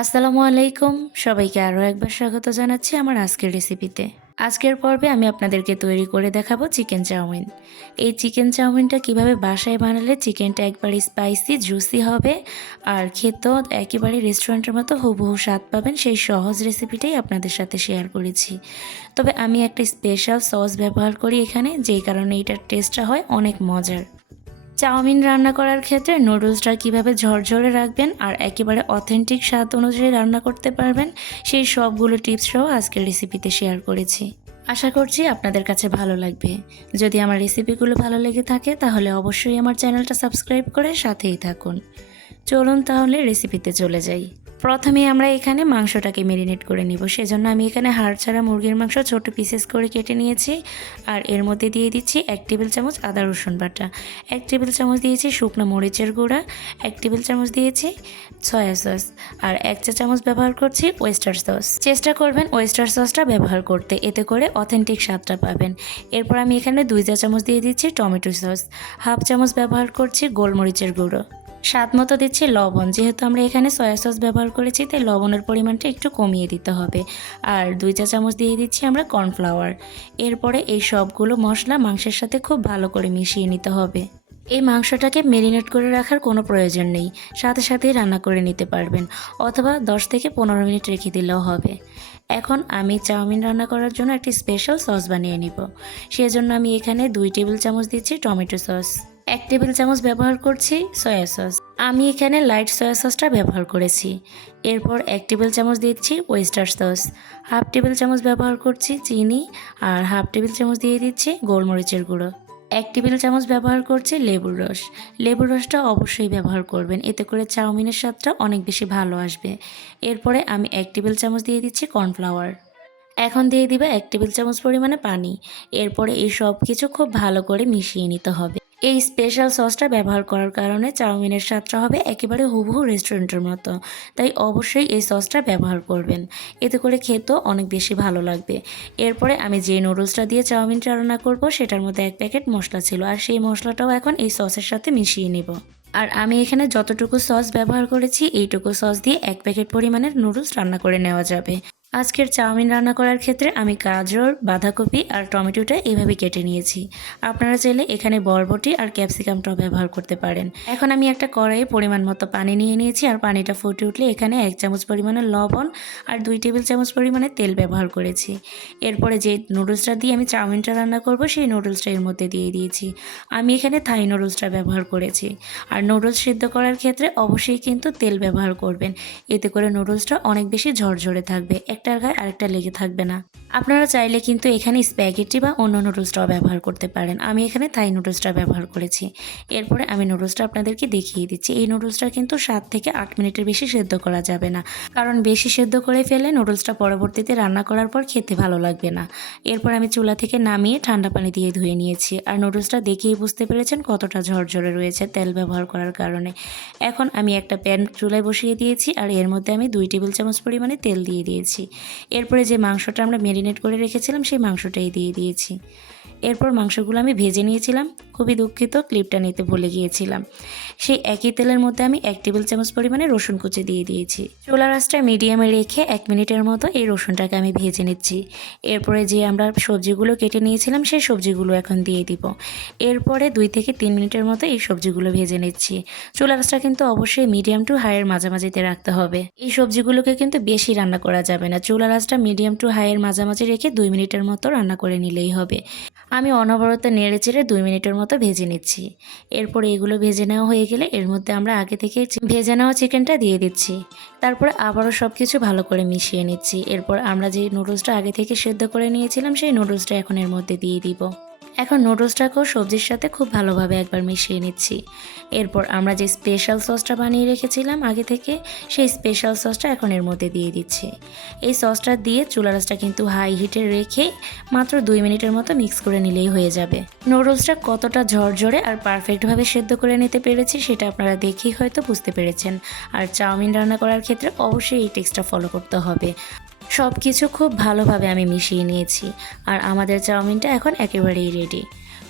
আসসালামু আলাইকুম। সবাইকে আরও একবার স্বাগত জানাচ্ছি আমার আজকের রেসিপিতে। আজকের পর্বে আমি আপনাদেরকে তৈরি করে দেখাবো চিকেন চাউমিন। এই চিকেন চাউমিনটা কীভাবে বাসায় বানালে চিকেনটা একবারে স্পাইসি, জুসি হবে আর খেতেও একেবারে রেস্টুরেন্টের মতো হুবহু স্বাদ পাবেন সেই সহজ রেসিপিটাই আপনাদের সাথে শেয়ার করেছি। তবে আমি একটা স্পেশাল সস ব্যবহার করি এখানে, যেই কারণে এটার টেস্টটা হয় অনেক মজার। চাউমিন রান্না করার ক্ষেত্রে নুডলসটা কীভাবে ঝরঝরে রাখবেন আর একেবারে অথেন্টিক স্বাদ অনুযায়ী রান্না করতে পারবেন, সেই সবগুলো টিপসটাও আজকের রেসিপিতে শেয়ার করেছি। আশা করছি আপনাদের কাছে ভালো লাগবে। যদি আমার রেসিপিগুলো ভালো লেগে থাকে, তাহলে অবশ্যই আমার চ্যানেলটা সাবস্ক্রাইব করে সাথেই থাকুন। চলুন তাহলে রেসিপিতে চলে যাই। প্রথমে আমরা এখানে মাংসটাকে মেরিনেট করে নিব। সেজন্য আমি এখানে হাড় ছাড়া মুরগির মাংস ছোট পিসেস করে কেটে নিয়েছি। আর এর মধ্যে দিয়ে দিচ্ছি এক টেবিল চামচ আদা, রসুন বাটা। এক টেবিল চামচ দিয়েছি শুকনো মরিচের গুঁড়া। এক টেবিল চামচ দিয়েছি সয়া সস আর এক চা চামচ ব্যবহার করছি ওয়েস্টার সস চেষ্টা করবেন ওয়েস্টার সসটা ব্যবহার করতে। এতে করে অথেন্টিক স্বাদটা পাবেন। এরপর আমি এখানে দুই চা চামচ দিয়ে দিচ্ছি টমেটো সস হাফ চামচ ব্যবহার করছি গোলমরিচের গুঁড়ো। স্বাদ মতো দিচ্ছি লবণ। যেহেতু আমরা এখানে সয়া সস ব্যবহার করেছি, তাই লবণের পরিমাণটা একটু কমিয়ে দিতে হবে। আর দুই চা চামচ দিয়ে দিচ্ছি আমরা কর্নফ্লাওয়ার। এরপরে এই সবগুলো মশলা মাংসের সাথে খুব ভালো করে মিশিয়ে নিতে হবে। এই মাংসটাকে মেরিনেট করে রাখার কোনো প্রয়োজন নেই। সাথে সাথেই রান্না করে নিতে পারবেন, অথবা 10 থেকে পনেরো মিনিট রেখে দিলেও হবে। এখন আমি চাউমিন রান্না করার জন্য একটি স্পেশাল সস বানিয়ে নিব। সেজন্য আমি এখানে দুই টেবিল চামচ দিচ্ছি টমেটো সস। এক টেবিল চামচ ব্যবহার করছি সয়া সস। আমি এখানে লাইট সয়া সসটা ব্যবহার করেছি। এরপর এক টেবিল চামচ দিচ্ছি ওয়েস্টার সস। হাফ টেবিল চামচ ব্যবহার করছি চিনি আর হাফ টেবিল চামচ দিয়ে দিচ্ছি গোলমরিচের গুঁড়ো। এক টেবিল চামচ ব্যবহার করছি লেবুর রস। লেবুর রসটা অবশ্যই ব্যবহার করবেন, এতে করে চাউমিনের স্বাদটা অনেক বেশি ভালো আসবে। এরপরে আমি এক টেবিল চামচ দিয়ে দিচ্ছি কর্নফ্লাওয়ার। এখন দিয়ে দিবে এক টেবিল চামচ পরিমাণে পানি। এরপরে এই সব কিছু খুব ভালো করে মিশিয়ে নিতে হবে। এই স্পেশাল সসটা ব্যবহার করার কারণে চাউমিনের স্বাদটা হবে একেবারে হুবহু রেস্টুরেন্টের মতো। তাই অবশ্যই এই সসটা ব্যবহার করবেন। এতে করে খেতেও অনেক বেশি ভালো লাগবে। এরপরে আমি যে নুডলসটা দিয়ে চাউমিনটা রান্না করব, সেটার মধ্যে এক প্যাকেট মশলা ছিল। আর সেই মশলাটাও এখন এই সসের সাথে মিশিয়ে নেব। আর আমি এখানে যতটুকু সস ব্যবহার করেছি, এইটুকু সস দিয়ে এক প্যাকেট পরিমাণের নুডলস রান্না করে নেওয়া যাবে। আজকের চাউমিন রান্না করার ক্ষেত্রে আমি গাজর, বাঁধাকপি আর টমেটোটা এভাবে কেটে নিয়েছি। আপনারা চাইলে এখানে বরবটি আর ক্যাপসিকামটাও ব্যবহার করতে পারেন। এখন আমি একটা কড়াইয়ে পরিমাণ মতো পানি নিয়ে নিয়েছি আর পানিটা ফুটে উঠলে এখানে এক চামচ পরিমাণে লবণ আর দুই টেবিল চামচ পরিমাণে তেল ব্যবহার করেছি। এরপরে যে নুডলসটা দিয়ে আমি চাউমিনটা রান্না করব, সেই নুডলসটা এর মধ্যে দিয়ে দিয়েছি। আমি এখানে থাই নুডলসটা ব্যবহার করেছি। আর নুডলস সিদ্ধ করার ক্ষেত্রে অবশ্যই কিন্তু তেল ব্যবহার করবেন। এতে করে নুডলসটা অনেক বেশি ঝরঝরে থাকবে। একটার গায়ে আরেকটা লেগে থাকবে না। আপনারা চাইলে কিন্তু এখানে স্প্যাগেটি বা অন্য নুডলসটাও ব্যবহার করতে পারেন। আমি এখানে থাই নুডলসটা ব্যবহার করেছি। এরপরে আমি নুডলসটা আপনাদেরকে দেখিয়ে দিচ্ছি। এই নুডলসটা কিন্তু সাত থেকে আট মিনিটের বেশি সেদ্ধ করা যাবে না। কারণ বেশি সেদ্ধ করে ফেলে নুডলসটা পরবর্তীতে রান্না করার পর খেতে ভালো লাগবে না। এরপর আমি চুলা থেকে নামিয়ে ঠান্ডা পানি দিয়ে ধুয়ে নিয়েছি। আর নুডলসটা দেখেই বুঝতে পেরেছেন কতটা ঝরঝরে রয়েছে তেল ব্যবহার করার কারণে। এখন আমি একটা প্যান চুলায় বসিয়ে দিয়েছি। আর এর মধ্যে আমি দুই টেবিল চামচ পরিমাণে তেল দিয়ে দিয়েছি। এরপরে যে মাংসটা আমরা মেরিনেট করে রেখেছিলাম, সেই মাংসটাই দিয়ে দিয়েছি। এরপর মাংসগুলো আমি ভেজে নিয়েছিলাম। খুবই দুঃখিত, ক্লিপটা নিতে ভুলে গিয়েছিলাম। সেই একই তেলের মধ্যে আমি এক টেবিল চামচ পরিমাণে রসুন কুচি দিয়ে দিয়েছি। চোলা রাসটা মিডিয়ামে রেখে এক মিনিটের মতো এই রসুনটাকে আমি ভেজে নিচ্ছি। এরপরে যে আমরা সবজিগুলো কেটে নিয়েছিলাম, সেই সবজিগুলো এখন দিয়ে দিব। এরপরে দুই থেকে তিন মিনিটের মতো এই সবজিগুলো ভেজে নিচ্ছি। চোলা রাসটা কিন্তু অবশ্যই মিডিয়াম টু হাইয়ের মাঝামাঝিতে রাখতে হবে। এই সবজিগুলোকে কিন্তু বেশি রান্না করা যাবে না। চোলা রাসটা মিডিয়াম টু হাইয়ের মাঝামাঝি রেখে দুই মিনিটের মতো রান্না করে নিলেই হবে। আমি অনবরত নেড়ে চেড়ে দুই মিনিটের মতো ভেজে নিচ্ছি। এরপরে এগুলো ভেজে নেওয়া হয়ে গেলে এর মধ্যে আমরা আগে থেকে ভেজে নেওয়া চিকেনটা দিয়ে দিচ্ছি। তারপরে আবারও সব কিছু ভালো করে মিশিয়ে নিচ্ছি। এরপর আমরা যে নুডলসটা আগে থেকে সেদ্ধ করে নিয়েছিলাম, সেই নুডলসটা এখন এর মধ্যে দিয়ে দিব। এখন নুডলসটাকেও সবজির সাথে খুব ভালোভাবে একবার মিশিয়ে নিচ্ছি। এরপর আমরা যে স্পেশাল সসটা বানিয়ে রেখেছিলাম আগে থেকে, সেই স্পেশাল সসটা এখন এর মধ্যে দিয়ে দিচ্ছি। এই সসটা দিয়ে চুলা রাসটা কিন্তু হাই হিটে রেখে মাত্র দুই মিনিটের মতো মিক্স করে নিলেই হয়ে যাবে। নুডলসটা কতটা ঝরঝরে আর পারফেক্টভাবে সেদ্ধ করে নিতে পেরেছি সেটা আপনারা দেখেই হয়তো বুঝতে পেরেছেন। আর চাউমিন রান্না করার ক্ষেত্রে অবশ্যই এই টেক্সটটা ফলো করতে হবে। সব কিছু খুব ভালোভাবে আমি মিশিয়ে নিয়েছি আর আমাদের চাউমিনটা এখন একেবারেই রেডি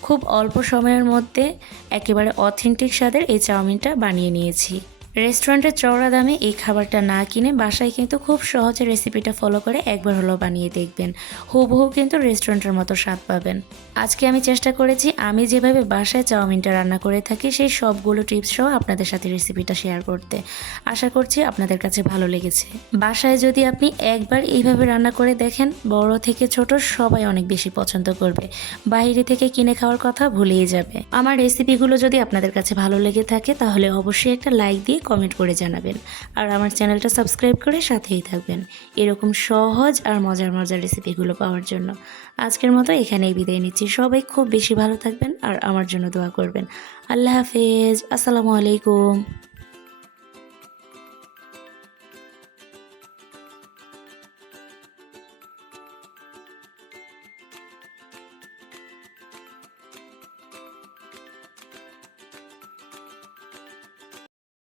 খুব অল্প সময়ের মধ্যে একেবারে অথেন্টিক স্বাদের এই চাউমিনটা বানিয়ে নিয়েছি। রেস্টুরেন্টের চওড়া দামে এই খাবারটা না কিনে বাসায় কিন্তু খুব সহজে রেসিপিটা ফলো করে একবার হলেও বানিয়ে দেখবেন। হুবহু কিন্তু রেস্টুরেন্টের মতো স্বাদ পাবেন। আজকে আমি চেষ্টা করেছি, আমি যেভাবে বাসায় চাউমিনটা রান্না করে থাকি, সেই সবগুলো টিপস সহ আপনাদের সাথে রেসিপিটা শেয়ার করতে। আশা করছি আপনাদের কাছে ভালো লেগেছে। বাসায় যদি আপনি একবার এইভাবে রান্না করে দেখেন, বড় থেকে ছোট সবাই অনেক বেশি পছন্দ করবে। বাইরে থেকে কিনে খাওয়ার কথা ভুলেই যাবে। আমার রেসিপিগুলো যদি আপনাদের কাছে ভালো লেগে থাকে, তাহলে অবশ্যই একটা লাইক দিয়ে কমেন্ট করে জানাবেন। আর আমার চ্যানেলটা সাবস্ক্রাইব করে সাথেই থাকবেন। এরকম সহজ আর মজার মজার রেসিপিগুলো পাওয়ার জন্য। আজকের মতো এখানেই বিদায় নিচ্ছি। সবাই খুব বেশি ভালো থাকবেন আর আমার জন্য দোয়া করবেন। আল্লাহ হাফেজ। আসসালামু আলাইকুম।